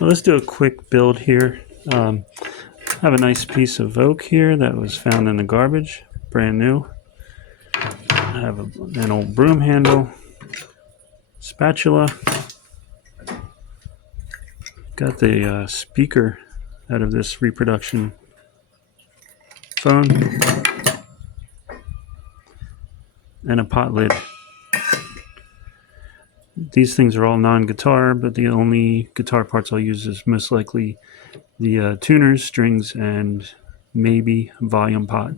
Well, let's do a quick build here. I have a nice piece of oak here that was found in the garbage, brand new. I have an old broom handle, spatula. Got the speaker out of this reproduction phone, and a pot lid. These things are all non-guitar, but the only guitar parts I'll use is most likely the tuners, strings, and maybe volume pot.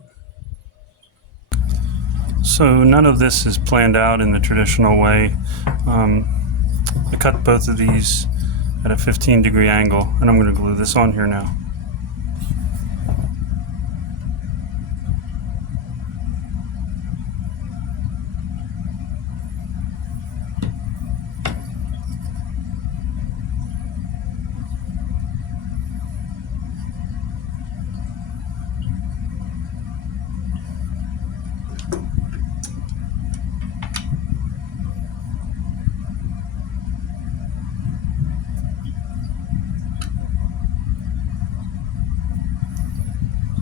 So none of this is planned out in the traditional way. I cut both of these at a 15-degree angle, and I'm going to glue this on here now.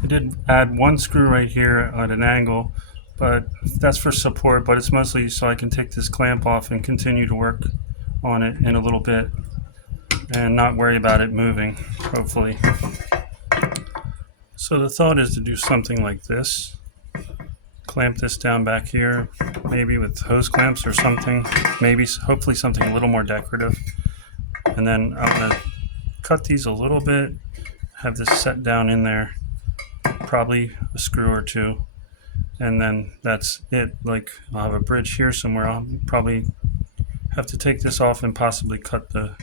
I did add one screw right here at an angle, but that's for support, but it's mostly so I can take this clamp off and continue to work on it in a little bit and not worry about it moving, hopefully. So the thought is to do something like this. Clamp this down back here, maybe with hose clamps or something, maybe hopefully something a little more decorative. And then I'm going to cut these a little bit, have this set down in there, probably a screw or two, and then that's it. Like, I'll have a bridge here somewhere. I'll probably have to take this off and possibly cut the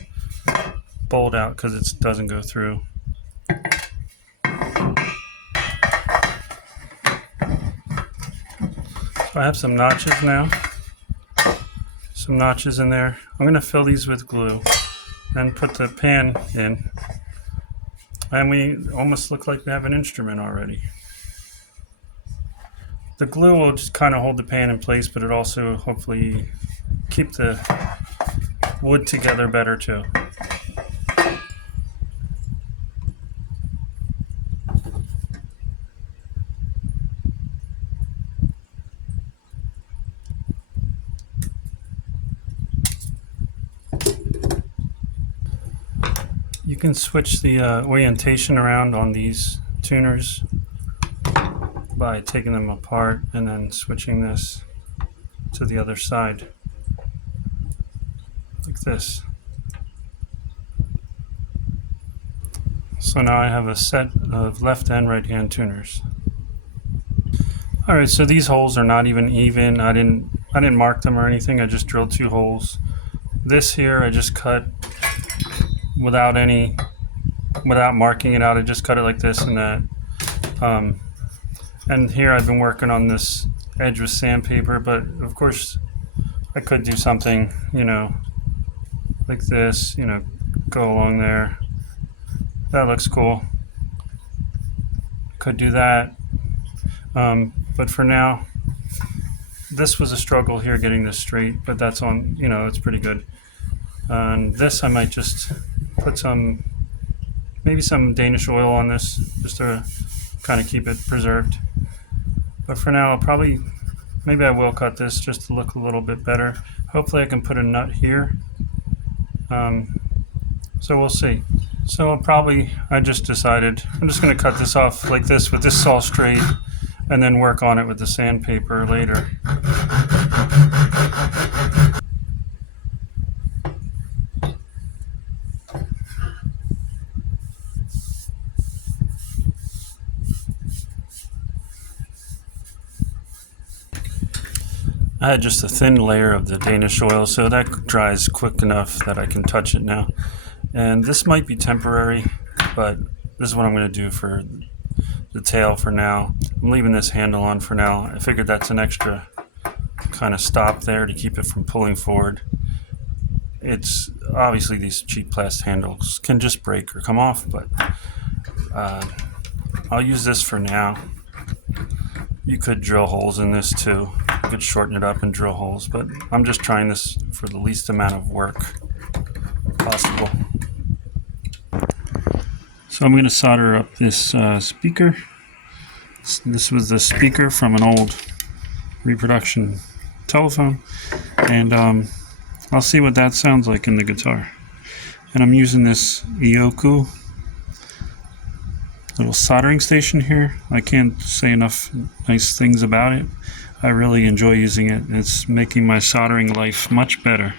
bolt out because it doesn't go through. So I have some notches now, some notches in there. I'm going to fill these with glue and put the pan in. And we almost look like we have an instrument already. The glue will just kind of hold the pan in place, but it also hopefully keep the wood together better too. You can switch the orientation around on these tuners by taking them apart and then switching this to the other side, like this. So now I have a set of left and right hand tuners. Alright, so these holes are not even. I didn't mark them or anything, I just drilled 2 holes. This here I just cut without marking it out. I just cut it like this and that. And here I've been working on this edge with sandpaper, but of course I could do something, you know, like this, you know, go along there. That looks cool. Could do that. But for now, this was a struggle here getting this straight, but that's on, you know, it's pretty good. And this I might just put maybe some Danish oil on this, just to kind of keep it preserved. But for now, maybe I will cut this just to look a little bit better. Hopefully I can put a nut here. So we'll see. So I just decided, I'm just going to cut this off like this with this saw straight and then work on it with the sandpaper later. I had just a thin layer of the Danish oil, so that dries quick enough that I can touch it now. And this might be temporary, but this is what I'm going to do for the tail for now. I'm leaving this handle on for now. I figured that's an extra kind of stop there to keep it from pulling forward. It's obviously these cheap plastic handles can just break or come off, but I'll use this for now. You could drill holes in this too. You could shorten it up and drill holes, but I'm just trying this for the least amount of work possible. So I'm going to solder up this speaker. This was the speaker from an old reproduction telephone, and I'll see what that sounds like in the guitar. And I'm using this Ioku little soldering station here. I can't say enough nice things about it. I really enjoy using it. It's making my soldering life much better.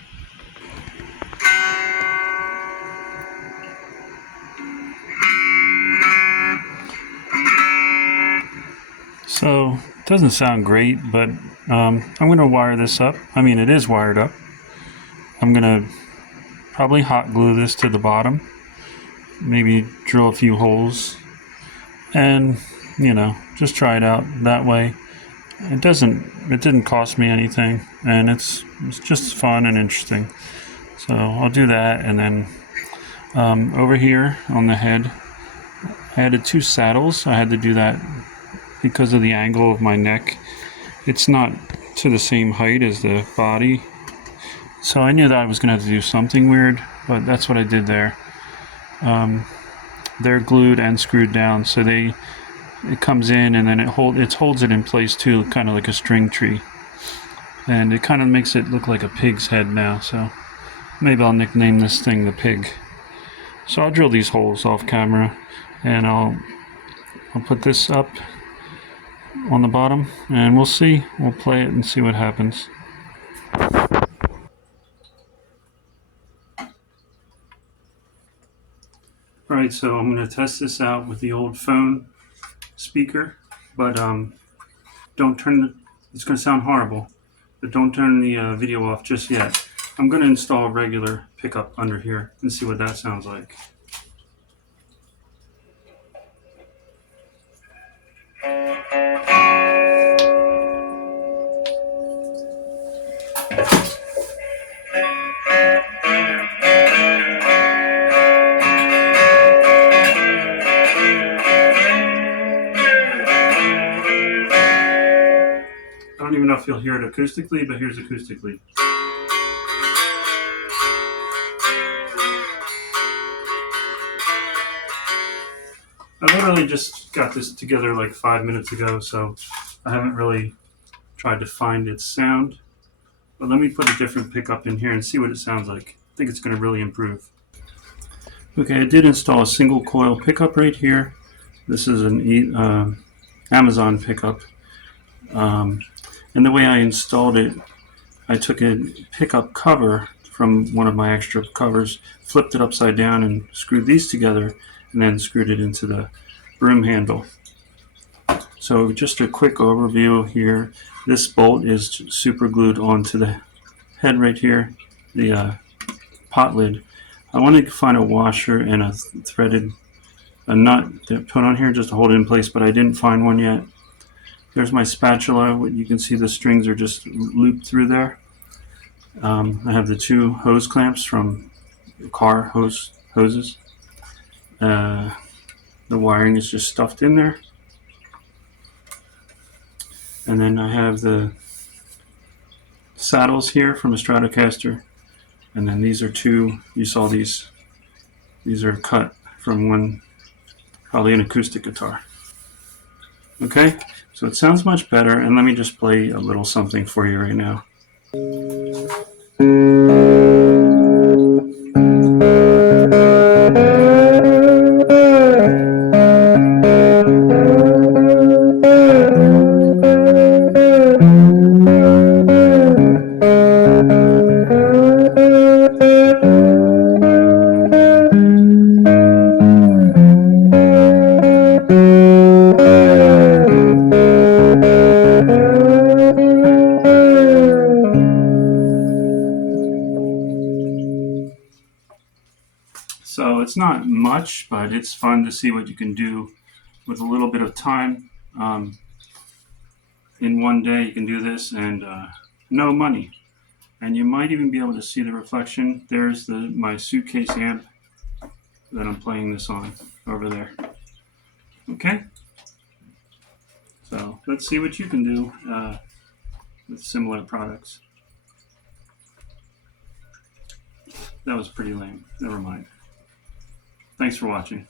So it doesn't sound great, but I'm going to wire this up. I mean, it is wired up. I'm going to probably hot glue this to the bottom, maybe drill a few holes, and just try it out that way. It didn't cost me anything, and it's just fun and interesting. So I'll do that, and then over here on the head, I added 2 saddles. I had to do that because of the angle of my neck. It's not to the same height as the body, so I knew that I was going to have to do something weird, but that's what I did there. They're glued and screwed down, so it comes in and then it holds it in place too, kind of like a string tree, and it kind of makes it look like a pig's head now. So maybe I'll nickname this thing the pig. So I'll drill these holes off camera, and I'll put this up on the bottom, and we'll see. We'll play it and see what happens. Alright, so I'm going to test this out with the old phone speaker, but don't turn it's going to sound horrible, but don't turn the video off just yet. I'm going to install a regular pickup under here and see what that sounds like. I don't even know if you'll hear it acoustically, but here's acoustically. I literally just got this together like 5 minutes ago, so I haven't really tried to find its sound. But let me put a different pickup in here and see what it sounds like. I think it's going to really improve. Okay, I did install a single coil pickup right here. This is an Amazon pickup. And the way I installed it, I took a pickup cover from one of my extra covers, flipped it upside down and screwed these together, and then screwed it into the broom handle. So just a quick overview here. This bolt is super glued onto the head right here, the pot lid. I wanted to find a washer and a nut to put on here just to hold it in place, but I didn't find one yet. There's my spatula. You can see the strings are just looped through there. I have the 2 hose clamps from car hoses. The wiring is just stuffed in there. And then I have the saddles here from a Stratocaster. And then these are 2, you saw these are cut from one, probably an acoustic guitar. Okay, so it sounds much better, and let me just play a little something for you right now. So it's not much, but it's fun to see what you can do with a little bit of time. In one day you can do this, and no money. And you might even be able to see the reflection. There's my suitcase amp that I'm playing this on over there. Okay? So let's see what you can do with similar products. That was pretty lame. Never mind. Thanks for watching.